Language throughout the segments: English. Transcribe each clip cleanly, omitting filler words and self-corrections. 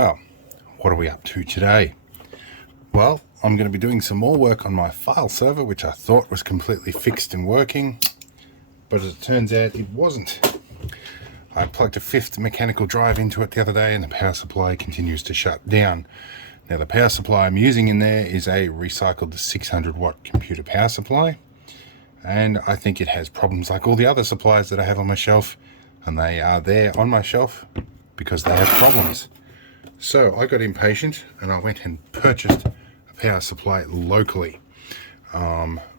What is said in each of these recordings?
Well, what are we up to today? Well, I'm going to be doing some more work on my file server, which I thought was completely fixed and working, but as it turns out it wasn't. I plugged a fifth mechanical drive into it the other day and the power supply continues to shut down. Now the power supply I'm using in there is a recycled 600 watt computer power supply, and I think it has problems like all the other supplies that I have on my shelf, and they are there on my shelf because they have problems. So I got impatient and I went and purchased a power supply locally,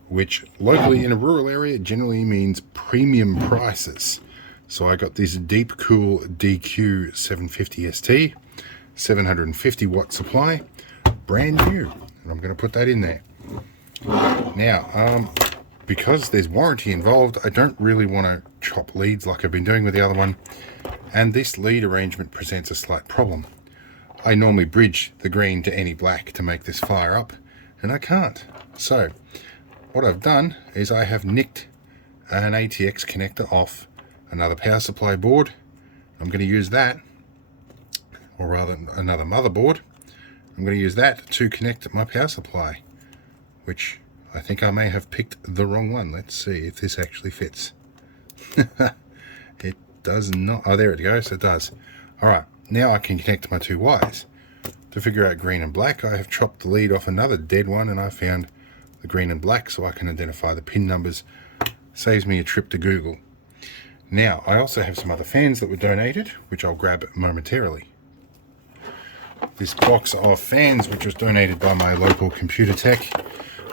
which locally in a rural area generally means premium prices. So I got this Deep Cool DQ 750 ST, 750 watt supply, brand new, and I'm going to put that in there. Now, because there's warranty involved, I don't really want to chop leads like I've been doing with the other one, and this lead arrangement presents a slight problem. I normally bridge the green to any black to make this fire up, and I can't. So what I've done is I have nicked an ATX connector off another power supply board. I'm going to use that, or rather another motherboard. I'm going to use that to connect my power supply, which I think I may have picked the wrong one. Let's see if this actually fits. It does not. Oh, there it goes. It does. All right. Now I can connect my two wires. To figure out green and black, I have chopped the lead off another dead one and I found the green and black so I can identify the pin numbers. Saves me a trip to Google. Now, I also have some other fans that were donated, which I'll grab momentarily. This box of fans, which was donated by my local computer tech,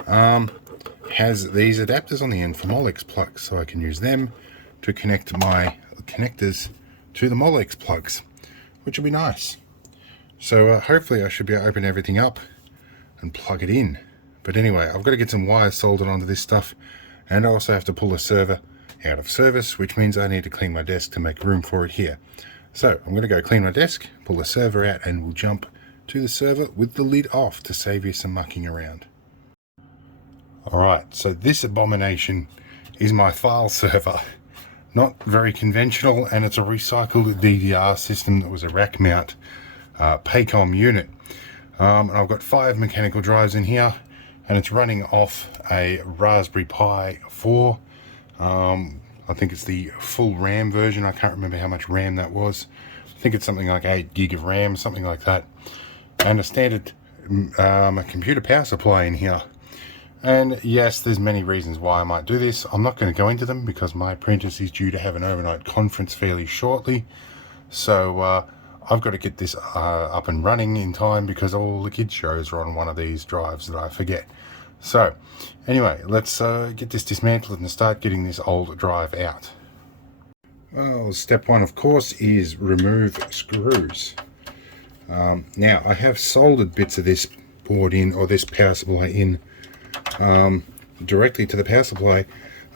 has these adapters on the end for Molex plugs, so I can use them to connect my connectors to the Molex plugs, which will be nice. So hopefully I should be able to open everything up and plug it in. But anyway, I've got to get some wires soldered onto this stuff, and I also have to pull the server out of service, which means I need to clean my desk to make room for it here. So I'm going to go clean my desk, pull the server out, and we'll jump to the server with the lid off to save you some mucking around. Alright, so this abomination is my file server. Not very conventional, and it's a recycled DVR system that was a rack mount Pacom unit. And I've got 5 mechanical drives in here, and it's running off a Raspberry Pi 4. I think it's the full RAM version. I can't remember how much RAM that was. I think it's something like 8 gig of RAM, something like that. And a standard computer power supply in here. And yes, there's many reasons why I might do this. I'm not going to go into them because my apprentice is due to have an overnight conference fairly shortly. So I've got to get this up and running in time because all the kids' shows are on one of these drives that I forget. So anyway, let's get this dismantled and start getting this old drive out. Well, step one, of course, is remove screws. Now, I have soldered bits of this board in, or this power supply in, directly to the power supply,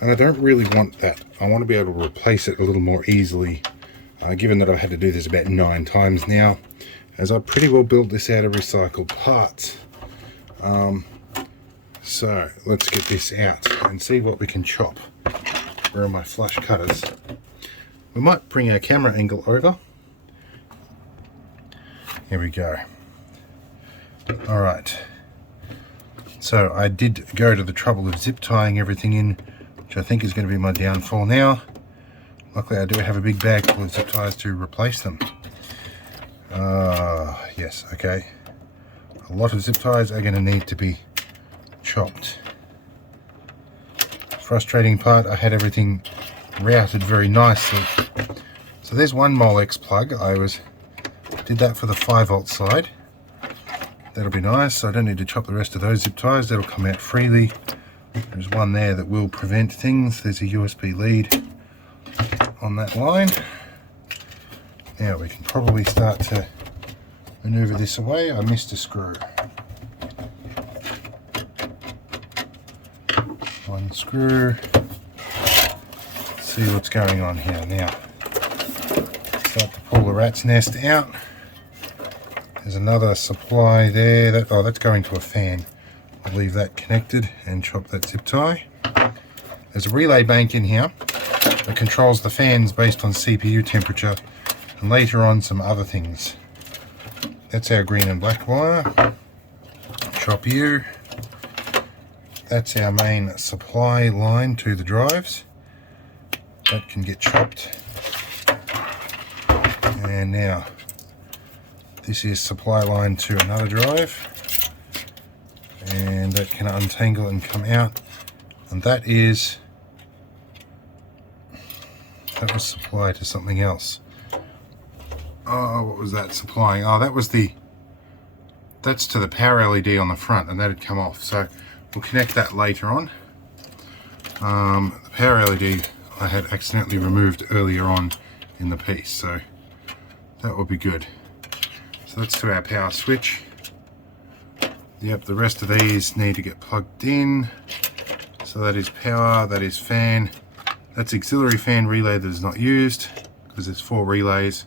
and I don't really want that. I want to be able to replace it a little more easily, given that I've had to do this about 9 times now, as I pretty well built this out of recycled parts. So let's get this out and see what we can chop. Where are my flush cutters? We might bring our camera angle over. Here we go. Alright. So I did go to the trouble of zip tying everything in, which I think is going to be my downfall now. Luckily I do have a big bag full of zip ties to replace them. Yes, okay. A lot of zip ties are going to need to be chopped. Frustrating part, I had everything routed very nicely. So there's one Molex plug. Did that for the 5-volt side. That'll be nice, so I don't need to chop the rest of those zip ties. That'll come out freely. There's one there that will prevent things. There's a USB lead on that line. Now we can probably start to maneuver this away. I missed a screw. One screw. Let's see what's going on here now. Start to pull the rat's nest out. There's another supply there. That's going to a fan. I'll leave that connected and chop that zip tie. There's a relay bank in here that controls the fans based on CPU temperature, and later on some other things. that's our green and black wire. Chop you. That's our main supply line to the drives. That can get chopped. And now this is supply line to another drive, and that can untangle and come out, and that was supplied to something else. Oh, what was that supplying? Oh, that's to the power LED on the front, and that had come off, so we'll connect that later on. The power LED I had accidentally removed earlier on in the piece, so that will be good. So that's to our power switch. Yep, the rest of these need to get plugged in. So that is power, that is fan. That's auxiliary fan relay that is not used because there's 4 relays.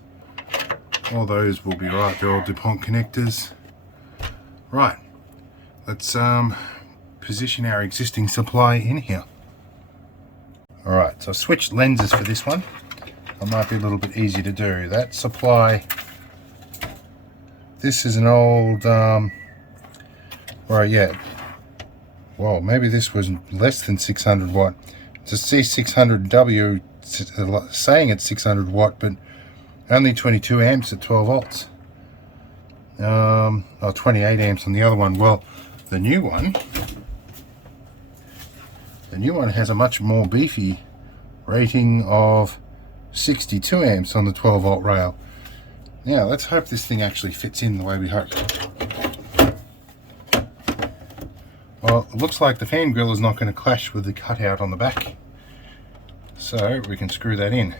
All those will be right, they're all DuPont connectors. Right, let's position our existing supply in here. Alright, so I've switched lenses for this one. It might be a little bit easier to do. That supply, this is an old, right, yeah, well, maybe this was less than 600 watt. It's a C600W saying it's 600 watt, but only 22 amps at 12 volts. Or 28 amps on the other one. Well, the new one has a much more beefy rating of 62 amps on the 12 volt rail. Now let's hope this thing actually fits in the way we hope. Well, it looks like the fan grill is not going to clash with the cutout on the back, so we can screw that in.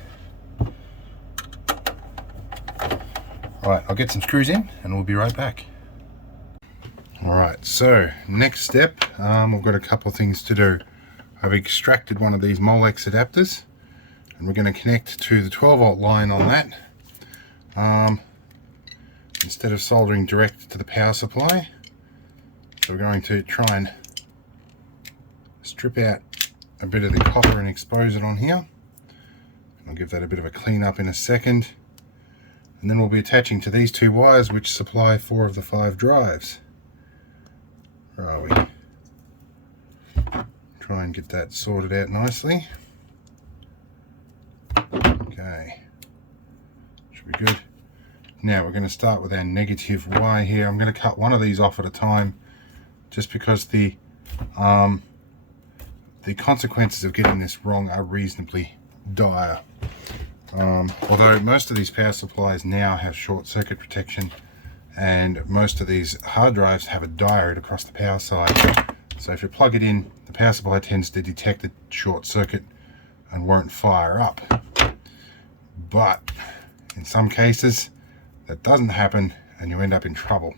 Right, I'll get some screws in and we'll be right back. Alright, so next step, we've got a couple of things to do. I've extracted one of these Molex adapters and we're going to connect to the 12 volt line on that instead of soldering direct to the power supply. So we're going to try and strip out a bit of the copper and expose it on here. I'll give that a bit of a clean up in a second. And then we'll be attaching to these 2 wires which supply 4 of the 5 drives. Where are we? Try and get that sorted out nicely. Okay, should be good. Now we're going to start with our negative wire here. I'm going to cut one of these off at a time, just because the consequences of getting this wrong are reasonably dire. Although most of these power supplies now have short circuit protection, and most of these hard drives have a diode across the power side. So if you plug it in, the power supply tends to detect the short circuit and won't fire up. But in some cases that doesn't happen and you end up in trouble.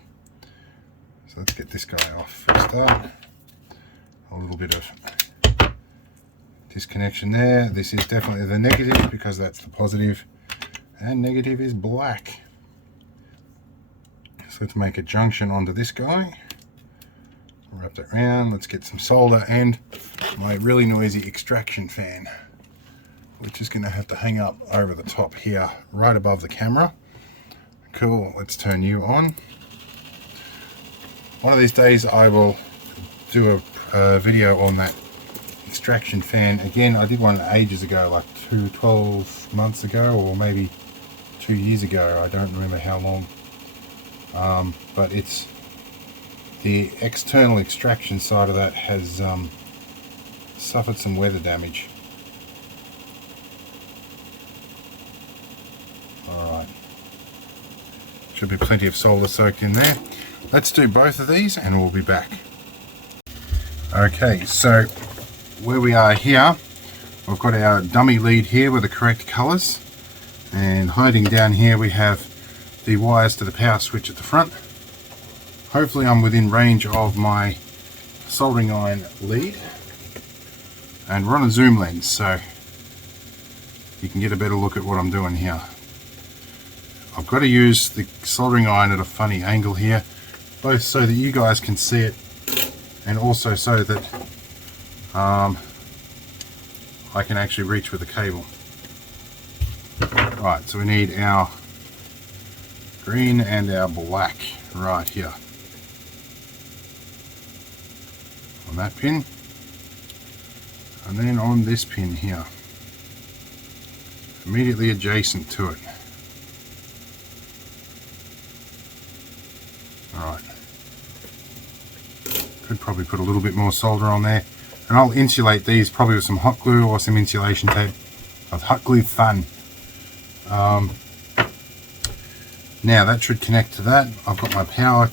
So let's get this guy off first up. A little bit of disconnection there. This is definitely the negative because that's the positive, and negative is black. So let's make a junction onto this guy. Wrap that around. Let's get some solder and my really noisy extraction fan, which is going to have to hang up over the top here, right above the camera. Cool, let's turn you on. One of these days I will do a video on that extraction fan. Again, I did one ages ago, like 12 months ago, or maybe 2 years ago. I don't remember how long. But it's the external extraction side of that has suffered some weather damage. Alright, should be plenty of solder soaked in there. Let's do both of these and we'll be back. Okay, so where we are here, we've got our dummy lead here with the correct colours, and hiding down here we have the wires to the power switch at the front. Hopefully I'm within range of my soldering iron lead, and we're on a zoom lens so you can get a better look at what I'm doing here. I've got to use the soldering iron at a funny angle here, both so that you guys can see it and also so that I can actually reach with the cable. Right, so we need our green and our black right here on that pin, and then on this pin here immediately adjacent to it. Alright, could probably put a little bit more solder on there, and I'll insulate these probably with some hot glue or some insulation tape. With hot glue fun. Now that should connect to that. I've got my power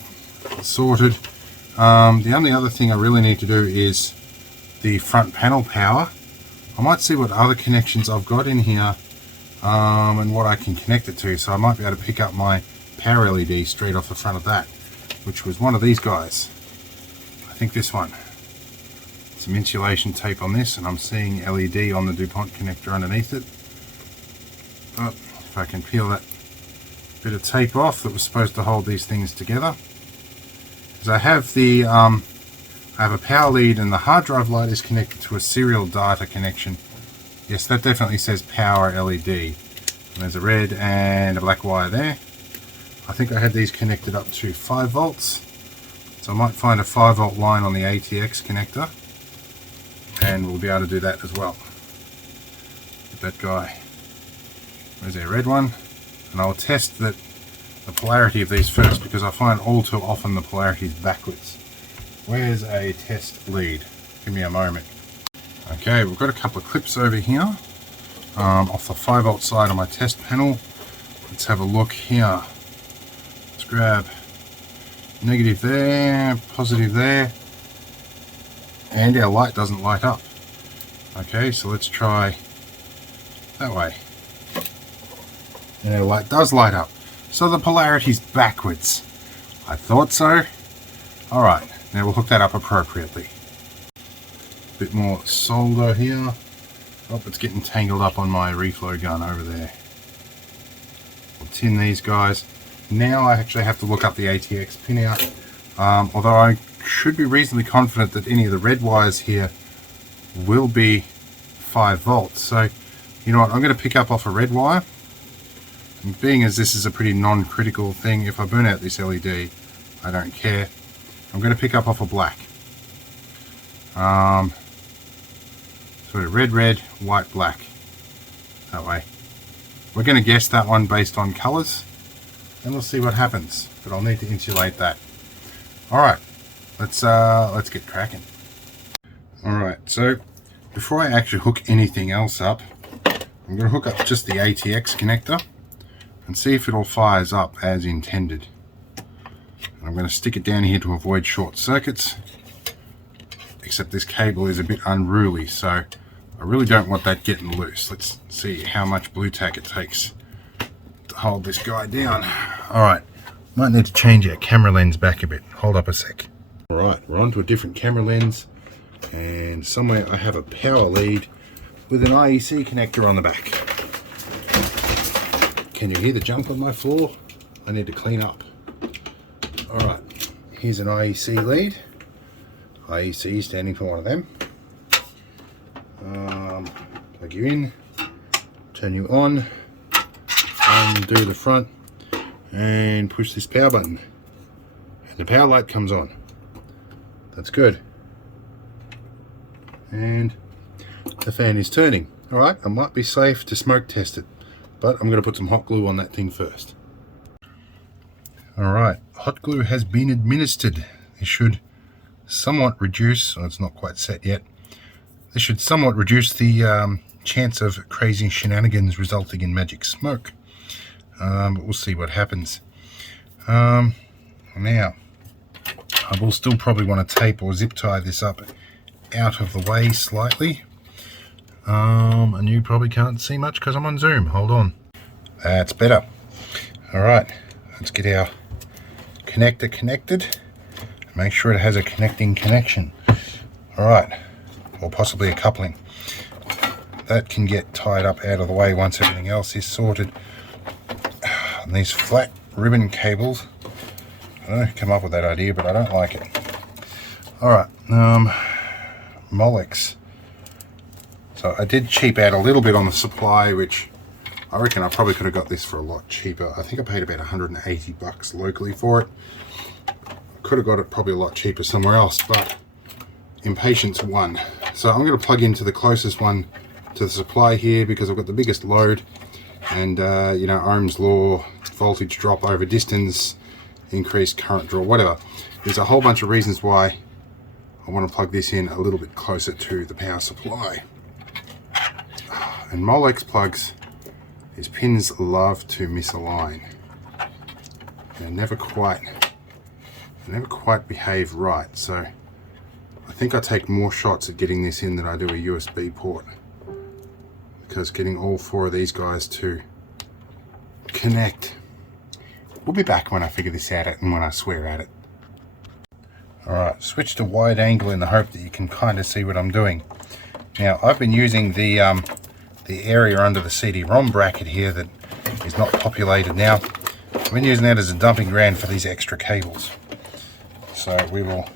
sorted. The only other thing I really need to do is the front panel power. I might see what other connections I've got in here and what I can connect it to, so I might be able to pick up my power LED straight off the front of that, which was one of these guys. I think this one. Some insulation tape on this, and I'm seeing LED on the DuPont connector underneath it. Oh, if I can peel that bit of tape off that was supposed to hold these things together. Because I have the I have a power lead, and the hard drive light is connected to a serial data connection. Yes, that definitely says power LED. And there's a red and a black wire there. I think I had these connected up to 5 volts. So I might find a 5 volt line on the ATX connector, and we'll be able to do that as well. Get that guy. Where's our red one? And I'll test the polarity of these first, because I find all too often the polarity is backwards. Where's a test lead? Give me a moment. Okay, we've got a couple of clips over here off the 5 volt side of my test panel. Let's have a look here. Let's grab negative there, positive there, and our light doesn't light up. Okay, so let's try that way. And our light does light up. So the polarity's backwards. I thought so. Alright, now we'll hook that up appropriately. A bit more solder here. Oh, it's getting tangled up on my reflow gun over there. We'll tin these guys. Now I actually have to look up the ATX pin out. Although I should be reasonably confident that any of the red wires here will be 5 volts. So, you know what, I'm going to pick up off a red wire. And being as this is a pretty non-critical thing, if I burn out this LED, I don't care. I'm going to pick up off a black. So red, red, white, black. That way. We're going to guess that one based on colours, and we'll see what happens. But I'll need to insulate that. Alright, let's get cracking. Alright, so before I actually hook anything else up, I'm going to hook up just the ATX connector and see if it all fires up as intended. And I'm going to stick it down here to avoid short circuits, except this cable is a bit unruly, so I really don't want that getting loose. Let's see how much blue tack it takes to hold this guy down. Alright, might need to change our camera lens back a bit. Hold up a sec. Alright, we're on to a different camera lens, and somewhere I have a power lead with an IEC connector on the back. Can you hear the junk on my floor? I need to clean up. Alright, here's an IEC lead. IEC standing for one of them. Plug you in, turn you on, undo the front, and push this power button. And the power light comes on. That's good. And the fan is turning. Alright, I might be safe to smoke test it, but I'm going to put some hot glue on that thing first. Alright, hot glue has been administered. It should somewhat reduce, it's not quite set yet, this should somewhat reduce the chance of crazy shenanigans resulting in magic smoke. But we'll see what happens. Now, I will still probably want to tape or zip tie this up out of the way slightly. And you probably can't see much because I'm on Zoom. Hold on. That's better. Alright, let's get our connector connected. Make sure it has a connecting connection. Alright, or possibly a coupling. That can get tied up out of the way once everything else is sorted. And these flat ribbon cables, I don't know who came up with that idea, but I don't like it. Alright, Molex. So I did cheap out a little bit on the supply, which I reckon I probably could have got this for a lot cheaper. I think I paid about 180 bucks locally for it. Could have got it probably a lot cheaper somewhere else, but impatience won. So I'm going to plug into the closest one to the supply here because I've got the biggest load, and you know, Ohm's law, voltage drop over distance, increased current draw, whatever. There's a whole bunch of reasons why I want to plug this in a little bit closer to the power supply. And Molex plugs, these pins love to misalign. They never quite behave right. So I think I take more shots at getting this in than I do a USB port, because getting all four of these guys to connect. We'll be back when I figure this out and when I swear at it. Alright, switch to wide angle in the hope that you can kind of see what I'm doing. Now, I've been using the area under the CD-ROM bracket here that is not populated now. I've been using that as a dumping ground for these extra cables. So we will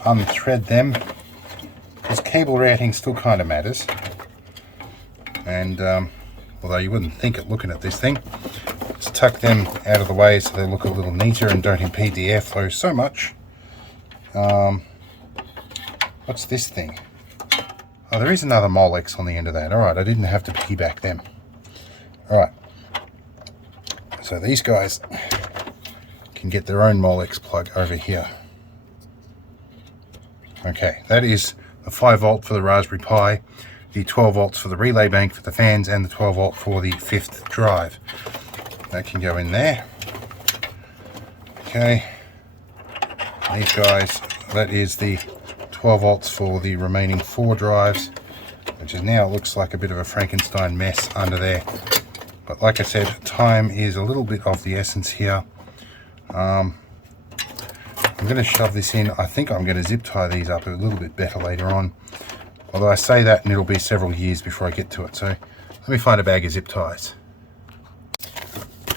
unthread them, because cable routing still kind of matters. And although you wouldn't think it looking at this thing, let's tuck them out of the way so they look a little neater and don't impede the airflow so much. What's this thing? Oh, there is another Molex on the end of that. Alright, I didn't have to piggyback them. Alright, so these guys can get their own Molex plug over here. Okay, that is the 5 volt for the Raspberry Pi, the 12 volts for the relay bank for the fans, and the 12 volt for the 5th drive. That can go in there. Okay, these guys, that is the 12 volts for the remaining 4 drives, which is now looks like a bit of a Frankenstein mess under there. But like I said, time is a little bit of the essence here. I'm going to shove this in. I think I'm going to zip tie these up a little bit better later on. Although I say that and it'll be several years before I get to it. So let me find a bag of zip ties.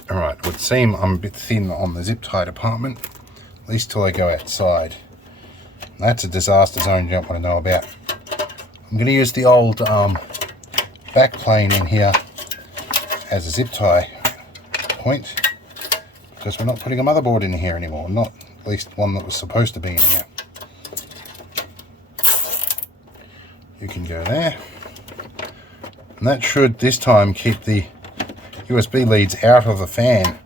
Alright, it would seem I'm a bit thin on the zip tie department, at least till I go outside. That's a disaster zone you don't want to know about. I'm going to use the old back plane in here as a zip tie point, because we're not putting a motherboard in here anymore, not at least one that was supposed to be in here. You can go there, and that should this time keep the USB leads out of the fan,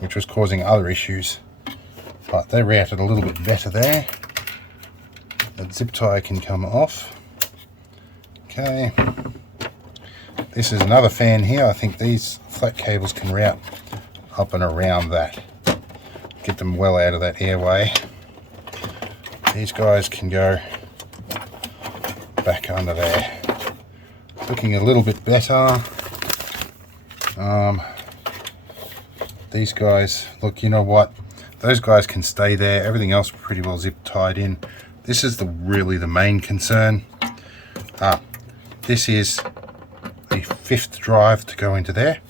which was causing other issues, but they routed a little bit better there. That zip tie can come off. Okay, this is another fan here. I think these flat cables can route up and around that, get them well out of that airway. These guys can go back under there. Looking a little bit better. These guys, look, you know what, those guys can stay there. Everything else pretty well zip tied in. This is really the main concern. This is the 5th drive to go into there.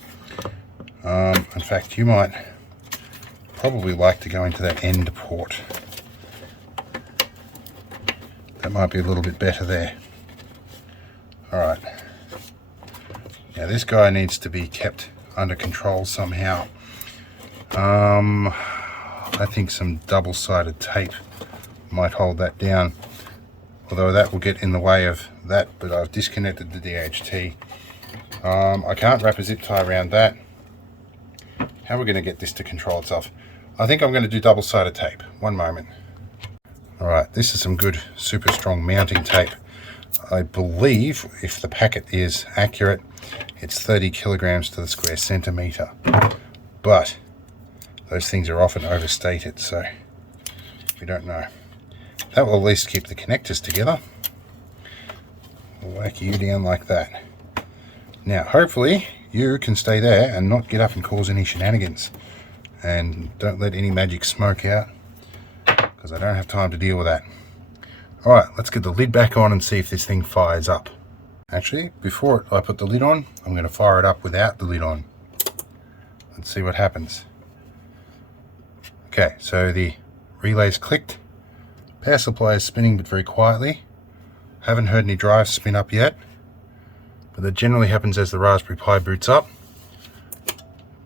In fact, you might probably like to go into that end port. That might be a little bit better there. Alright. Now this guy needs to be kept under control somehow. I think some double-sided tape might hold that down, although that will get in the way of that. But I've disconnected the DHT. I can't wrap a zip tie around that. How are we going to get this to control itself? I think I'm going to do double-sided tape. One moment. Alright, this is some good super strong mounting tape. I believe, if the packet is accurate, it's 30 kilograms to the square centimeter, but those things are often overstated, so we don't know. That will at least keep the connectors together. We'll whack you down like that. Now hopefully you can stay there and not get up and cause any shenanigans, and don't let any magic smoke out, because I don't have time to deal with that. Alright, let's get the lid back on and see if this thing fires up. Actually, before I put the lid on, I'm going to fire it up without the lid on. Let's see what happens. Okay, so the relay's clicked. Power supply is spinning, but very quietly. Haven't heard any drives spin up yet, but that generally happens as the Raspberry Pi boots up.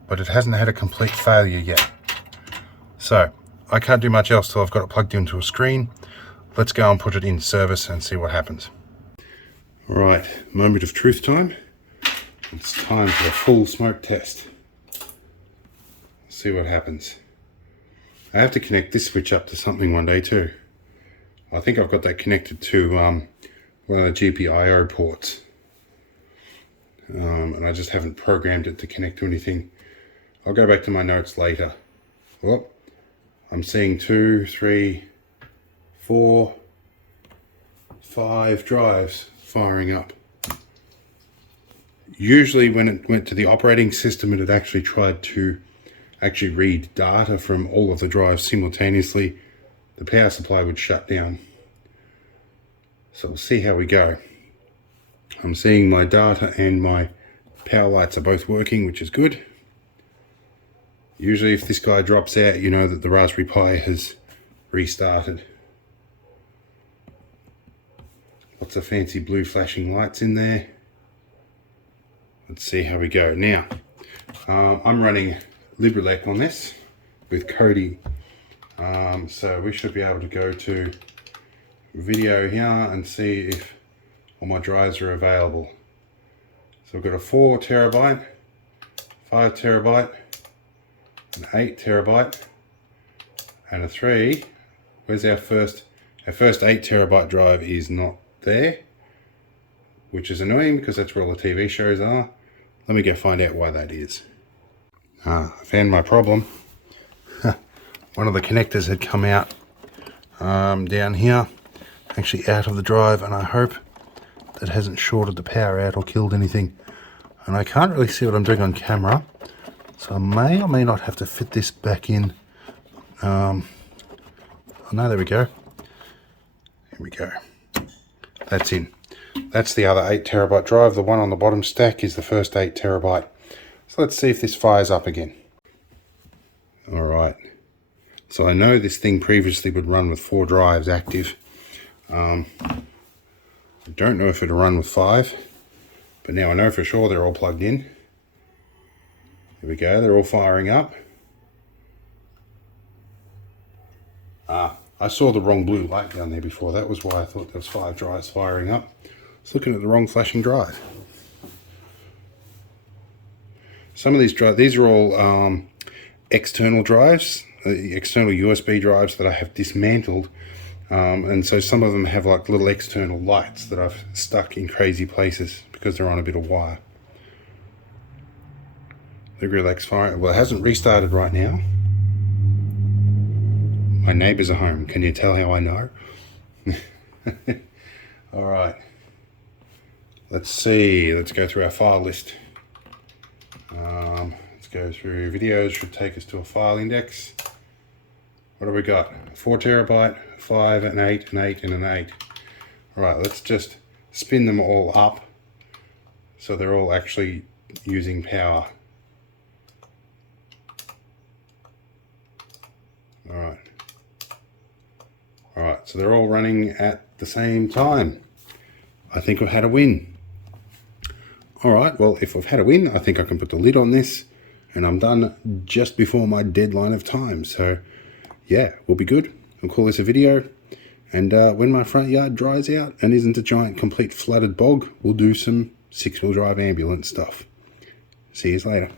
but it hasn't had a complete failure yet. So I can't do much else till I've got it plugged into a screen. Let's go and put it in service and see what happens. All right, moment of truth time. It's time for the full smoke test. See what happens. I have to connect this switch up to something one day too. I think I've got that connected to one of the GPIO ports. And I just haven't programmed it to connect to anything. I'll go back to my notes later. Oh, I'm seeing 2, 3, 4, 5 drives firing up. Usually when it went to the operating system, it had actually tried to read data from all of the drives simultaneously. The power supply would shut down. So we'll see how we go. I'm seeing my data and my power lights are both working, which is good. Usually if this guy drops out, you know that the Raspberry Pi has restarted. Lots of fancy blue flashing lights in there. Let's see how we go. Now, I'm running Librelec on this with Kodi. So we should be able to go to video here and see if all my drives are available. So we've got a 4 terabyte, 5 terabyte, an 8 terabyte, and a 3. Where's our first 8 terabyte drive is not there, which is annoying because that's where all the TV shows are. Let me go find out why that is. I found my problem. One of the connectors had come out down here, actually out of the drive, and I hope that hasn't shorted the power out or killed anything. And I can't really see what I'm doing on camera, so I may or may not have to fit this back in. Oh no, there we go. Here we go. That's in. That's the other 8 terabyte drive. The one on the bottom stack is the first 8 terabyte. So let's see if this fires up again. All right. So I know this thing previously would run with 4 drives active. I don't know if it'll run with 5, but now I know for sure they're all plugged in. There we go, they're all firing up. I saw the wrong blue light down there before. That was why I thought there was 5 drives firing up. I was looking at the wrong flashing drive. Some of these drives, these are all external drives, external USB drives that I have dismantled. And so some of them have like little external lights that I've stuck in crazy places because they're on a bit of wire. The Librelec firing. Well, it hasn't restarted right now. My neighbours are home. Can you tell how I know? All right. Let's see. Let's go through our file list. Let's go through videos. Should take us to a file index. What have we got? 4 terabyte, 5, an 8, an 8, and an 8. All right, let's just spin them all up so they're all actually using power. All right, so they're all running at the same time. I think we've had a win. All right, well, if we've had a win, I think I can put the lid on this and I'm done just before my deadline of time. So yeah, we'll be good. I'll call this a video. And when my front yard dries out and isn't a giant complete flooded bog, we'll do some 6-wheel drive ambulance stuff. See you later.